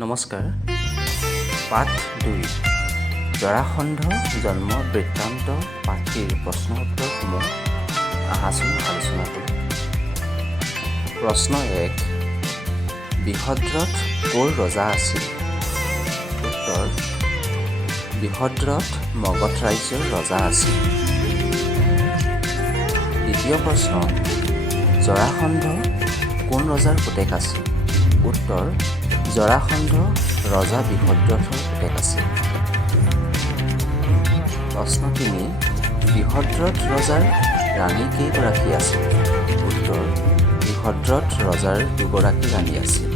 নমস্কাৰ। পাঠ 2 জৰাসন্ধ জন্ম বৃত্তান্ত পাঠীৰ প্ৰশ্ন উত্তৰসমূহ আহাচোন আলোচনা কৰোঁ। প্ৰশ্ন 1 বৃহদ্ৰথ ক'ৰ ৰজা আছিল? উত্তৰ বৃহদ্ৰথ মগধ ৰাজ্যৰ ৰজা আছিল। দ্বিতীয় প্ৰশ্ন জৰাসন্ধ কোন ৰজাৰ পুতেক আছিল? উত্তৰ জৰাসন্ধ ৰজা বৃহদ্ৰথৰ পুতেক আছিল। প্ৰশ্ন 3 বৃহদ্ৰথ ৰজাৰ ৰাণী কেইগৰাকী আছিল? উত্তৰ বৃহদ্ৰথ ৰজাৰ দুগৰাকী ৰাণী আছিল।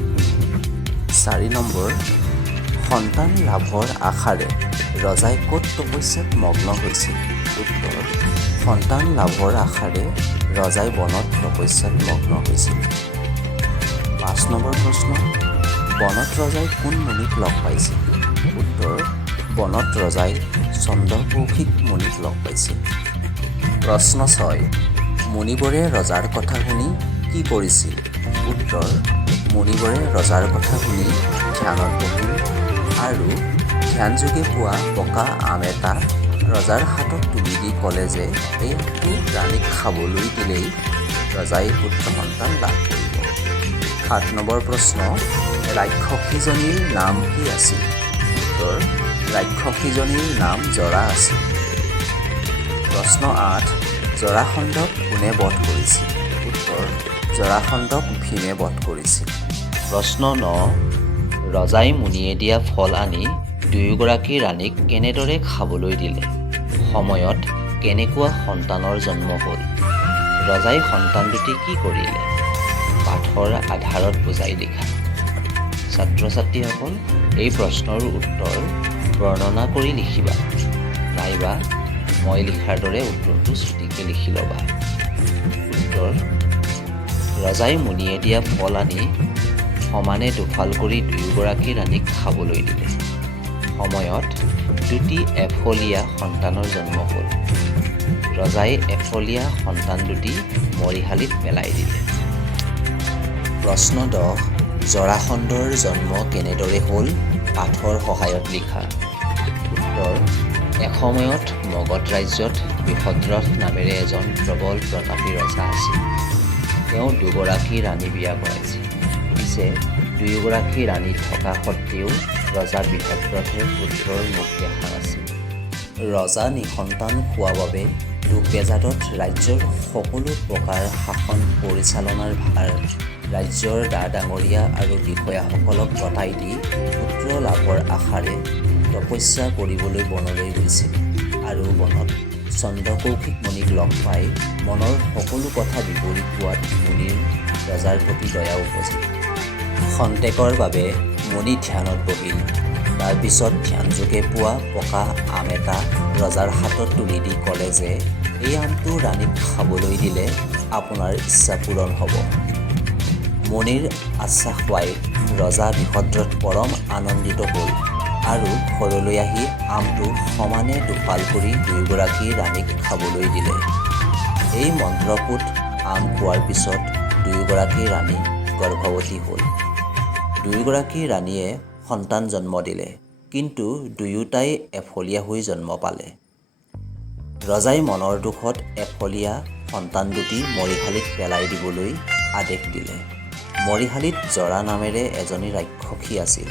4 নম্বৰ সন্তান লাভৰ আশাৰে ৰজাই ক'ত তপস্যাত মগ্ন হৈছিল? উত্তৰ সন্তান লাভৰ আশাৰে ৰজাই বনত তপস্যাত মগ্ন হৈছিল। 5 নম্বৰ প্ৰশ্ন বনত ৰজাই কোন মুনিক লগ পাইছিল? উত্তৰ বনত ৰজাই চন্দ্ৰকৌশিক মুনিক লগ পাইছিল। প্ৰশ্ন 6 মুনিবৰে ৰজাৰ কথা শুনি কি কৰিছিল? উত্তৰ মুনিবৰে ৰজাৰ কথা শুনি ধ্যানত বহিল আৰু ধ্যানযোগে পোৱা পকা আম এটা ৰজাৰ হাতত তুলি দি ক'লে যে এই আমটো ৰাণীক খাবলৈ দিলেই ৰজাই পুত্ৰ সন্তান লাভ কৰিব। 7 নম্বৰ প্ৰশ্ন ৰাক্ষসীজনীৰ নাম কি আছিল? উত্তৰ ৰাক্ষসীজনীৰ নাম জৰা আছিল। প্ৰশ্ন 8 জৰাসন্ধক কোনে বধ কৰিছিল? উত্তৰ জৰাসন্ধক ভীমে বধ কৰিছিল। প্ৰশ্ন 9 ৰজাই মুনিয়ে দিয়া ফল আনি দুয়োগৰাকী ৰাণীক কেনেদৰে খাবলৈ দিলে? সময়ত কেনেকুৱা সন্তানৰ জন্ম হ'ল? ৰজাই সন্তান দুটি কি কৰিলে? পাঠৰ আধাৰত বুজাই লিখা। ছাত্ৰ ছাত্ৰীসকল এই প্ৰশ্নৰ উত্তৰ বৰ্ণনা কৰি লিখিবা, নাইবা মই লিখাৰ দৰে উত্তৰটো চুটিকৈ লিখি ল'বা। উত্তৰ ৰজাই মুনিয়ে দিয়া ফল আনি সমানে দুফাল কৰি দুয়োগৰাকী ৰাণীক খাবলৈ দিলে। সময়ত দুটি এফলীয়া সন্তানৰ জন্ম হ'ল। ৰজাই এফলীয়া সন্তান দুটি মৰিশালিত পেলাই দিলে। প্ৰশ্ন 10 জৰাসন্ধৰ জন্ম কেনেদৰে হ'ল? পাঠৰ সহায়ত লিখা। উত্তৰ এসময়ত মগধ ৰাজ্যত বৃহদ্ৰথ নামেৰে এজন প্ৰবল প্ৰতাপী ৰজা আছিল। তেওঁ দুগৰাকী ৰাণী বিয়া কৰাইছিল। পিছে দুয়োগৰাকী ৰাণী থকা সত্ত্বেও ৰজা বৃহদ্ৰথে পুত্ৰৰ মুখ দেখা নাছিল। ৰজা নিসন্তান হোৱা বাবে দুঃবেজাৰত ৰাজ্যৰ সকলো প্ৰকাৰ শাসন পৰিচালনাৰ ভাৰ ৰাজ্যৰ ডাঙৰীয়া আৰু বিষয়াসকলক গতাই দি পুত্ৰ লাভৰ আশাৰে তপস্যা কৰিবলৈ বনলৈ গৈছিল আৰু বনত চন্দ্ৰকৌশিক মুনিক লগ পাই মনৰ সকলো কথা বিপৰীত হোৱাত মুনিৰ ৰজাৰ প্ৰতি দয়া উপজিল। খন্তেকৰ বাবে মুনি ধ্যানত বহিল। তাৰপিছত ধ্যানযোগে পোৱা পকা আম এটা ৰজাৰ হাতত তুলি দি ক'লে যে এই আমটো ৰাণীক খাবলৈ দিলে আপোনাৰ ইচ্ছা পূৰণ হ'ব। মুনিৰ আশ্বাস পাই ৰজা বৃহদ্ৰথ পৰম আনন্দিত হ'ল আৰু ঘৰলৈ আহি আমটো সমানে দুফাল কৰি দুয়োগৰাকী ৰাণীক খাবলৈ দিলে। এই মন্ত্ৰপুত আম খোৱাৰ পিছত দুয়োগৰাকী ৰাণী গৰ্ভৱতী হ'ল। দুয়োগৰাকী ৰাণীয়ে সন্তান জন্ম দিলে, কিন্তু দুয়োটাই এফলীয়া হৈ জন্ম পালে। ৰজাই মনৰ দুখত এফলীয়া সন্তান দুটি মৰিশালিত পেলাই দিবলৈ আদেশ দিলে। মৰিশালিত জৰা নামেৰে এজনী ৰাক্ষসী আছিল।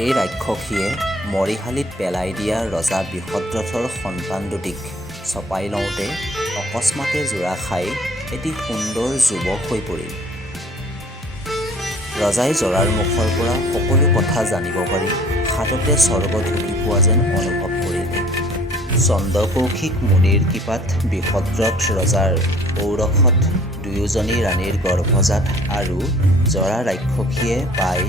এই ৰাক্ষসীয়ে মৰিশালিত পেলাই দিয়া ৰজা বৃহদ্ৰথৰ সন্তান দুটিক চপাই লওঁতে অকস্মাতে জোৰা খাই এটি সুন্দৰ যুৱক হৈ পৰিল। ৰজাই জৰাৰ মুখৰ পৰা সকলো কথা জানিব পাৰি হাততে স্বৰ্গ ঢুকি পোৱা যেন অনুভৱ কৰিলে। চন্দ্ৰকৌশিক মুনিৰ কৃপাত বৃহদ্ৰথ ৰজাৰ ঔৰসত দুয়োজনী ৰাণীৰ গৰ্ভজাত আৰু জৰা ৰাক্ষসীয়ে পাই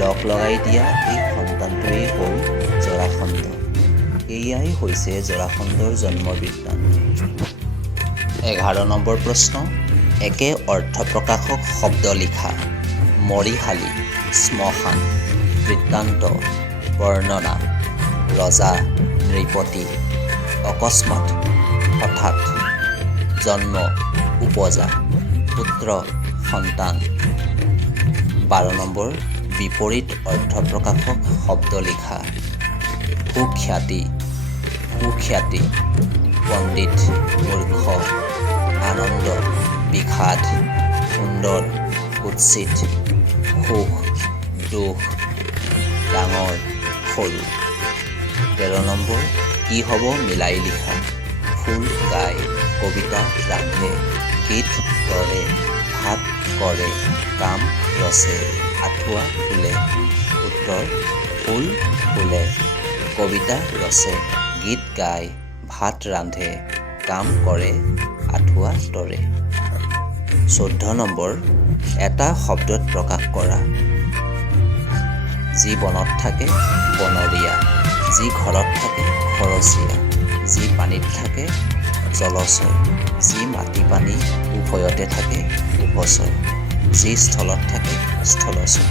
লগ লগাই দিয়া এই সন্তানটোৱেই হ'ল জৰাসন্ধ। এয়াই হৈছে জৰাসন্ধৰ জন্ম বৃত্তান্ত। 11 নম্বৰ প্ৰশ্ন একে অৰ্থ প্ৰকাশক শব্দ লিখা। মৰিশালী, শ্মশান, বৃত্তান্ত, বৰ্ণনা, ৰজা, নৃপতি, অকস্মাৎ, হঠাৎ, জন্ম, উপজা, পুত্ৰ, সন্তান। 12 নম্বৰ বিপৰীত অৰ্থ প্ৰকাশক শব্দ লিখা। সুখ্যাতি, সুখ্যাতি, পণ্ডিত, মূৰ্খ, আনন্দ, বিষাদ, সুন্দৰ, কুৎসিত, সুখ, দুখ, ডাঙৰ, সৰু। 13 নম্বৰ, কি হ'ব মিলাই লিখা। ফুল গায়, কবিতা ৰান্ধে, গীত ধৰে, ভাত কৰে, কাম ৰচে, আঁঠুৱা ফুলে। উত্তৰ: ফুল ফুলে, কবিতা ৰচে, গীত গায়, ভাত ৰান্ধে, কাম কৰে, আঁঠুৱা তৰে। 14 নম্বৰ, এটা শব্দত প্ৰকাশ কৰা। যি বনত থাকে বনৰীয়া, যি ঘৰত থাকে ঘৰচীয়া, যি পানীত থাকে জলচৰ, যি মাটি পানী উভয়তে থাকে উভচৰ, যি স্থলত থাকে স্থলচৰ।